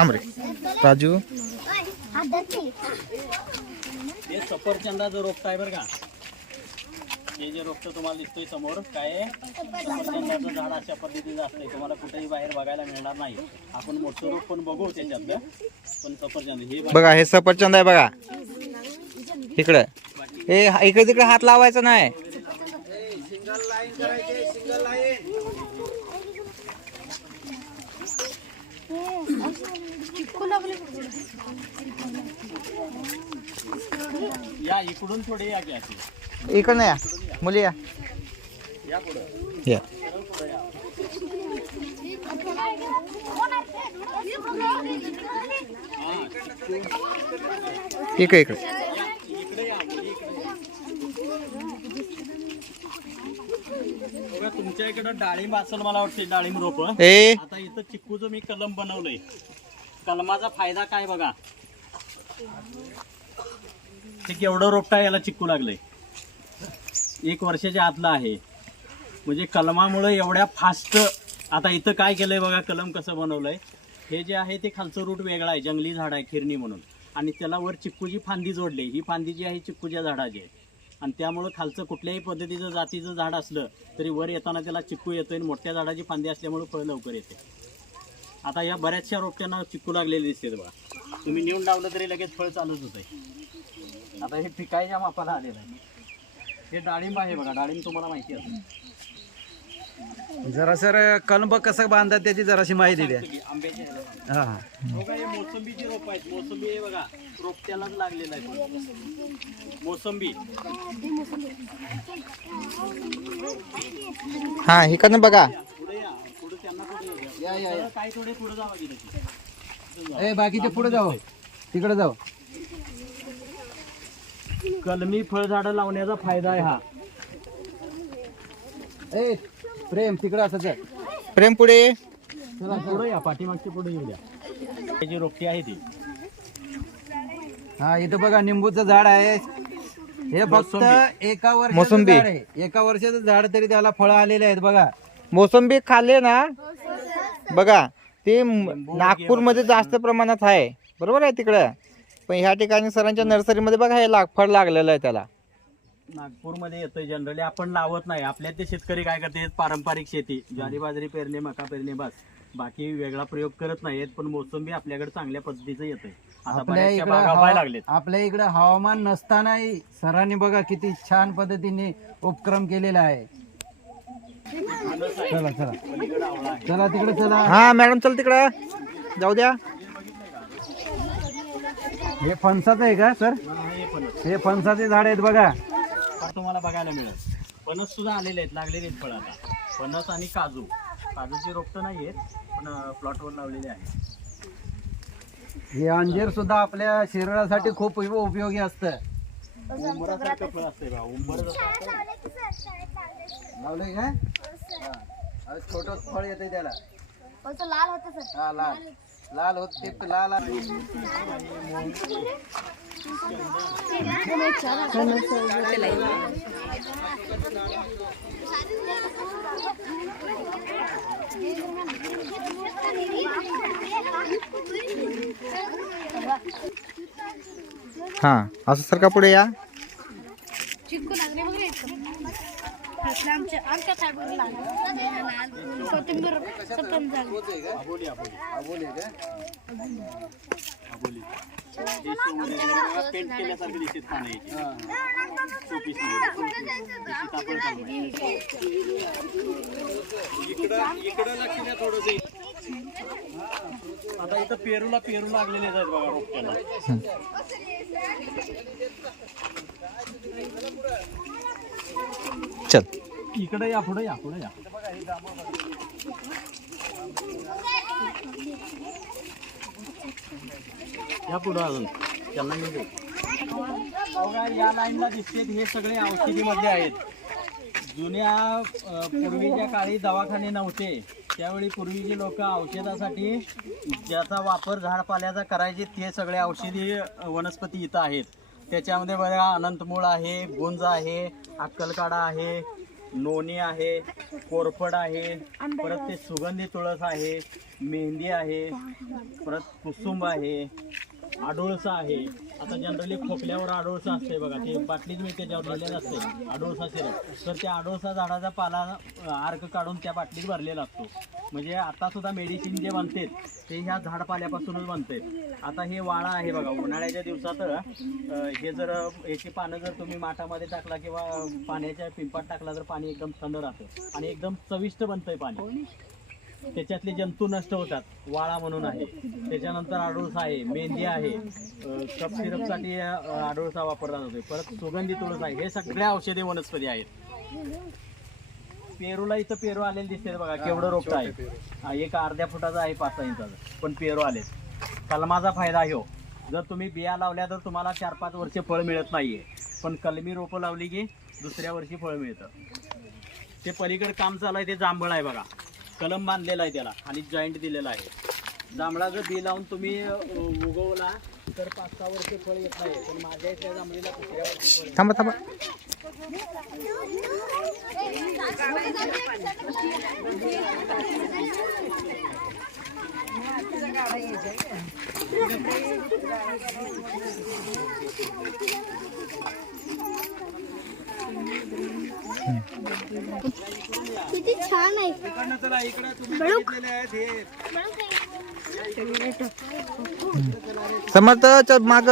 थांब रे. राजू. हे सफरचंदाचं रोपट आहे बरं का हे जे रोपट तुम्हाला दिसतोय समोर काय आहे? सफरचंदाचं झाड अशा पद्धतीचं असतंय. तुम्हाला कुठेही बाहेर बघायला मिळणार नाही. आपण मोठं रोप पण बघू त्याच्यातलं पण सफरचंद हे बघा. हे सफरचंद आहे बघा. इकडं. हे हा- इकडे तिकडे हात लावायचा नाही. या इकडून थोडे या की अशी इकडं नाही या. मुली या. या पुढं. या. इकडे इकडे. इकडे या मुली इकडे. बघा तुमच्या इकडं डाळिंब असेल मला वाटते डाळिंब रोप. ए. आता इथं चिक्कूचं मी कलम बनवलंय. कलमाचा फायदा काय बघा? ते केवढं रोपटा याला चिक्कू लागलंय. एक वर्षाच्या आतलं आहे. म्हणजे कलमामुळे एवढ्या फास्ट आता इथं काय केलंय बघा कलम कसं बनवलंय? हे जे आहे ते खालचं रूट वेगळं आहे जंगली झाड आहे खिरणी म्हणून. आणि त्याला वर चिक्कूची फांदी जोडली. ही फांदी जी आहे चिक्कूच्या झाडाची आहे. आणि त्यामुळं खालचं कुठल्याही पद्धतीचं जातीचं झाड असलं तरी वर येताना त्याला चिक्कू येतोय आणि मोठ्या झाडाची फांदी असल्यामुळे फळ लवकर येते. आता या बऱ्याचशा रोपट्यांना चिक्कू लागलेले दिसते बघा. तुम्ही नेऊन लावलं तरी लगेच फळ चालूच होतंय. आता हे पिकायच्या मापाला आलेलं आहे. हे डाळिंब आहे बघा. डाळिंब तुम्हाला माहिती असेल जरा सर कलंब कसं बांधतात त्याची जराशी माहिती द्या. आंब्याचे. हा. हे मोसंबीची रोप आहेत. मोसंबी आहे बघा रोपट्यालाच लागलेलं आहे. मोसंबी. हा इकडनं बघा पुढे या पुढे त्यांना पुढे थोडे पुढे जावं त्याची. ए बाकीचे पुढे जाऊ तिकडे जाऊ कलमी फळझाडं लावण्याचा फायदा आहे हा. ए प्रेम तिकडे असं. प्रेम पुढे. चला पुढे या पाठीमागचे पुढे येऊ द्या. हे जी रोपटी आहे ती. हा इथं बघा निंबूचं झाड आहे. हे फक्त एका वर्षाचं मोसंबी. झाड आहे. एका वर्षाचं झाड तरी त्याला फळं आलेले आहेत बघा. मोसंबी खाल्ले ना बघा ते नागपूरमध्ये जास्त प्रमाणात आहे. बरोबर आहे तिकडं? पण ह्या ठिकाणी सरांच्या नर्सरीमध्ये बघा हे लाग फळ लागलेलं आहे त्याला. नागपूरमध्ये येतं जनरली आपण लावत नाही. आपल्या ते शेतकरी काय करते? पारंपरिक शेती. ज्वारी बाजरी पेरणे मका पेरणे बस. बाकी वेगळा प्रयोग करत नाहीत पण मोसंबी आपल्याकडे चांगल्या पद्धतीचं येतंय. आता आपल्या बऱ्याचशा इकडं बागा व्हायला हवा- लागलेत. आपल्या इकडं हवामान नसतानाही सरांनी बघा किती छान पद्धतीने उपक्रम केलेला आहे. चला चला. चला तिकडे चला. हा मॅडम चल तिकडं. जाऊ द्या. हे फणसाचं आहे का सर? हे फणस हे फणसाचे झाड आहेत बघा. तुम्हाला बघायला मिळेल. फणस सुद्धा आलेले आहेत लागलेले आहेत फळ आता. फणस आणि काजू. काजूची रोपटं नाही आहेत पण प्लॉटवर लावलेले आहेत. हे अंजीर सुद्धा आपल्या शरीरासाठी खूप उप- उपयोगी असतं. उंबरासारखं फळ असते बा उंबर जसं असतं, लावलंय का छोट फळ येते त्याला. लाल होतं सर. हा लाल. लाल होत ते लाल हा असं सर का पुढे या? आमच्या साहेबांना कोथिंबीर सपन झाली पेंट केल्यासारखे. हे. इकडं इकडं लक्ष द्या थोडंसं आता इथं पेरूला पेरू लागलेले आहेत बघा रोपट्याला चल इकडे या पुढे या पुढे या. या पुढे अजून. त्यांना मी दे बघा या लाईनला दिसते हे सगळे औषधीमध्ये आहेत. जुन्या पूर्वीच्या काळी दवाखाने नव्हते. त्यावेळी पूर्वीची लोक औषधासाठी ज्याचा वापर झाडपाल्याचा करायचे ते सगळे औषधी वनस्पती इथं आहेत. त्याच्यामध्ये बघा अनंतमूळ आहे गुंज आहे अक्कलकाडा आहे नोनी आहे कोरफड आहे परत ते सुगंधी तुळस आहे मेहंदी आहे परत कुसुंब आहे. आडोळसा आहे. आता जनरली खोकल्यावर आडोळसा असते बघा. ते बाटलीच मी त्याच्यावर लिहिलेलं असते आडोळसा सिरप तर त्या आडोळसा झाडाचा पाला आर्क काढून त्या बाटलीत भरलेला असतो. म्हणजे आता सुद्धा मेडिसिन जे बनते ते ह्या झाडपाल्यापासूनच बनते आता हे वाळा आहे बघा. उन्हाळ्याच्या दिवसात हे जर याची पानं जर तुम्ही माठामध्ये टाकला किंवा पाण्याच्या पिंपात टाकला तर पाणी एकदम थंड राहतं. आणि एकदम चविष्ट बनतंय पाणी. त्याच्यातले जंतू नष्ट होतात. वाळा म्हणून आहे. त्याच्यानंतर आडोळसा आहे. मेहंदी आहे. कप सिरपसाठी आडोळसा वापरला जातोय. परत सुगंधी तुळस आहे. हे सगळ्या औषधी वनस्पती आहेत. पेरूला इथं पेरू आलेले दिसते बघा. केवढं रोपट आहे. हा, एक अर्ध्या फुटाचा आहे पाच सहा इंचाचा. पण पेरू आले कलमाचा फायदा ह्यो. जर तुम्ही बिया लावल्या तर तुम्हाला चार पाच वर्ष फळ मिळत नाहीये. पण कलमी रोपं लावली की दुसऱ्या वर्षी फळ मिळतं. ते पलीकडे काम चालू आहे ते जांभळ आहे बघा. कलम बांधलेला आहे त्याला आणि जॉईंट दिलेला आहे. जांभळाचं बी लावून तुम्ही उगवला तर पाच सहा वर्ष फळ येत नाही. पण माझ्या इथल्या जांभळीला दुसऱ्या वर्षी फळ येतं. थांबा थांबा. किती छान आहे. समर्थ माग.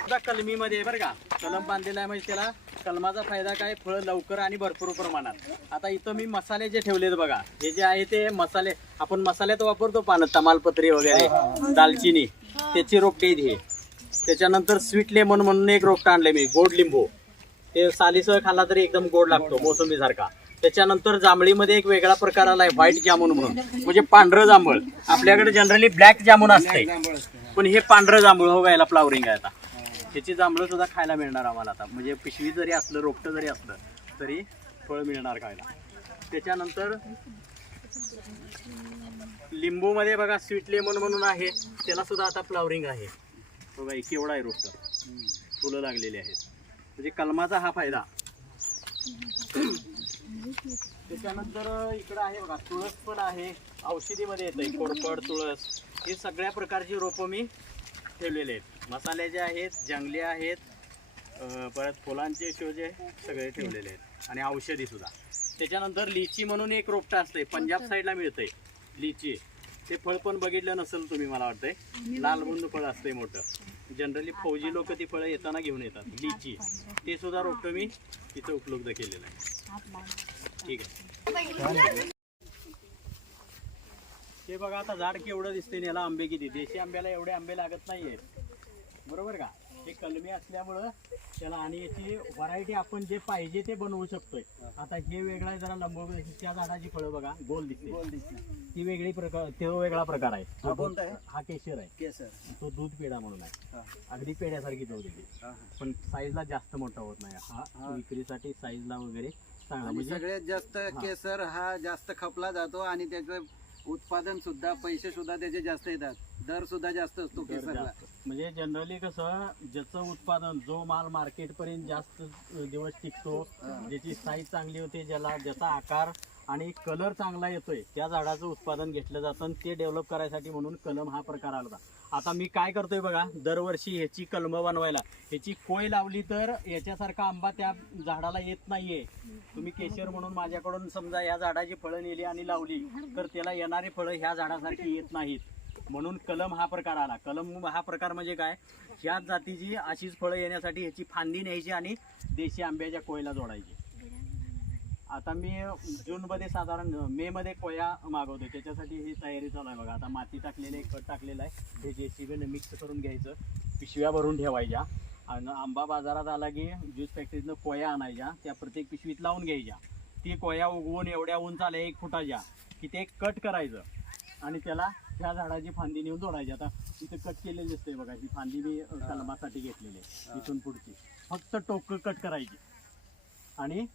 सुद्धा कलमीमध्ये आहे बरं का? कलम बांधलेला आहे म्हणजे त्याला कलमाचा फायदा काय? फळ लवकर आणि भरपूर प्रमाणात. आता इथं मी मसाले जे ठेवलेत बघा हे जे आहे ते मसाले आपण मसाल्यात वापरतो पानं तमालपत्री वगैरे दालचिनी त्याची रोपटे हे. त्याच्यानंतर स्वीट लेमन म्हणून एक रोपटा आणले मी गोड लिंबू. ते सालीसह खाल्ला तरी एकदम गोड लागतो मोसंबी सारखा त्याच्यानंतर जांभळीमध्ये एक वेगळा प्रकार आलाय व्हाईट जामून म्हणून. म्हणजे पांढरं जांभळ. आपल्याकडे जनरली ब्लॅक जामून असते पण हे पांढरं जांभूळ हो गायला फ्लावरिंग आहे आता. त्याची जांभळं सुद्धा खायला मिळणार आम्हाला आता. म्हणजे पिशवी जरी असलं रोपटं जरी असलं तरी फळ मिळणार खायला. त्याच्यानंतर लिंबू मध्ये बघा स्वीट लेमन म्हणून आहे. त्याला सुद्धा आता फ्लावरिंग आहे. बघा हे केवढा आहे रोपटं. फुलं लागलेली आहेत. म्हणजे कलमाचा हा फायदा. त्याच्यानंतर इकडं आहे बघा तुळस पण आहे. औषधीमध्ये येतं कोरफड तुळस. हे सगळ्या प्रकारची रोपं मी ठेवलेले आहेत. मसाल्याचे आहेत जंगली आहेत परत फुलांचे शोजे सगळे ठेवलेले आहेत. आणि औषधी सुद्धा. त्याच्यानंतर लिची म्हणून एक रोपटा असते पंजाब साईडला मिळतंय लिची. ते फळ पण बघितलं नसेल तुम्ही मला वाटतंय. लाल बुंद फळ असतंय मोठं. जनरली फौजी लोक ती फळं येताना घेऊन येतात लिची. ते सुद्धा रोपटं मी इथं उपलब्ध केलेलं आहे. ठीक आहे. ते बघा आता झाड केवढं दिसतंय आणि याला आंबे किती? देशी आंब्याला एवढे आंबे लागत नाहीयेत. बरोबर का? हे कलमी असल्यामुळं त्याला आणि याची व्हरायटी आपण जे पाहिजे ते बनवू शकतोय. आता हे वेगळा जरा लंबो त्या झाडाची फळं बघा गोल दिसते. गोल ती वेगळी प्रकार तो वेगळा प्रकार आहे. हा कोणता आहे? हा केशर आहे. केसर तो दूध पेढा म्हणून आहे. हा. अगदी पेढ्यासारखी चव देते. हा, हा. पण साईजला जास्त मोठा होत नाही. हा हा. विक्रीसाठी साईजला वगैरे चांगला. आणि म्हणजे सगळ्यात जास्त केसर हा जास्त खपला जातो आणि त्याचं उत्पादन सुद्धा पैसे सुद्धा त्याचे जास्त येतात. दर सुद्धा जास्त असतो केसरला. म्हणजे जनरली कसं ज्याचं उत्पादन जो माल मार्केट पर्यंत जास्त दिवस टिकतो ज्याची साईज चांगली होते ज्याला ज्याचा आकार आणि कलर चांगला येतोय त्या झाडाचं उत्पादन घेतलं जातं आणि ते डेव्हलप करायसाठी म्हणून कलम हा प्रकार आला होता. आता मी काय करतोय बघा दरवर्षी ह्याची कलमं बनवायला. ह्याची कोय लावली तर याच्यासारखा आंबा त्या झाडाला येत नाहीये. तुम्ही केशर म्हणून माझ्याकडून समजा या झाडाची फळं नेली आणि लावली तर त्याला येणारी फळं ह्या झाडासारखी येत नाहीत. म्हणून कलम हा प्रकार आला. कलम हा प्रकार म्हणजे काय? ह्याच जातीची अशीच फळं येण्यासाठी ह्याची फांदी न्यायची आणि देशी आंब्याच्या कोयला जोडायची. आता मी जून मध्ये साधारण मे मध्ये कोया मागवतो त्याच्यासाठी ही तयारी चालू आहे बघा. आता माती टाकलेली आहे खत टाकलेलं आहे. हे जेसीबीने मिक्स करून घ्यायचं. पिशव्या भरून ठेवायच्या. आणि आंबा बाजारात आला की ज्यूस फॅक्टरीतनं कोया आणायच्या. त्या प्रत्येक पिशवीत लावून घ्यायच्या. ती कोया उगवून एवढ्या उंच आल्या एक फुटाच्या की ते कट करायचं. आणि त्याला त्या झाडाची फांदी नेऊन जोडायची. आता इथं कट केलेली दिसते बघा. ही फांदी मी कलमासाठी घेतलेली आहे. इथून पुढची. फक्त टोक कट करायची. आणि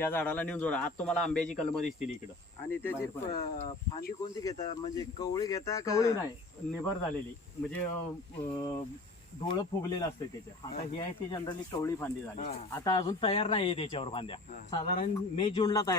त्या झाडाला नेऊन जोडा. आज तुम्हाला आंब्याची कलमं दिसतील इकडं. आणि त्याची बाहेर पण प- फांदी कोणती घेता? म्हणजे कवळी घेता का? कवळी नाही निभर झालेली. म्हणजे अं, डोळं फुगलेलं असतं त्याच्यात. आता ही आहे ती जनरली कवळी फांदी झाली. हा. आता अजून तयार नाही त्याच्यावर फांद्या. हा. साधारण मे जूनला तयार